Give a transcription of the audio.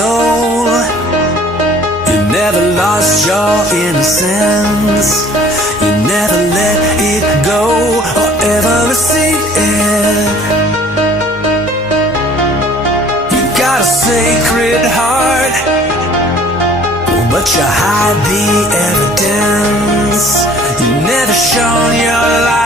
soul. You never lost your innocence. You never let it go or ever receive it. You got a sacred heart, but you hide the evidence. You never shown your light.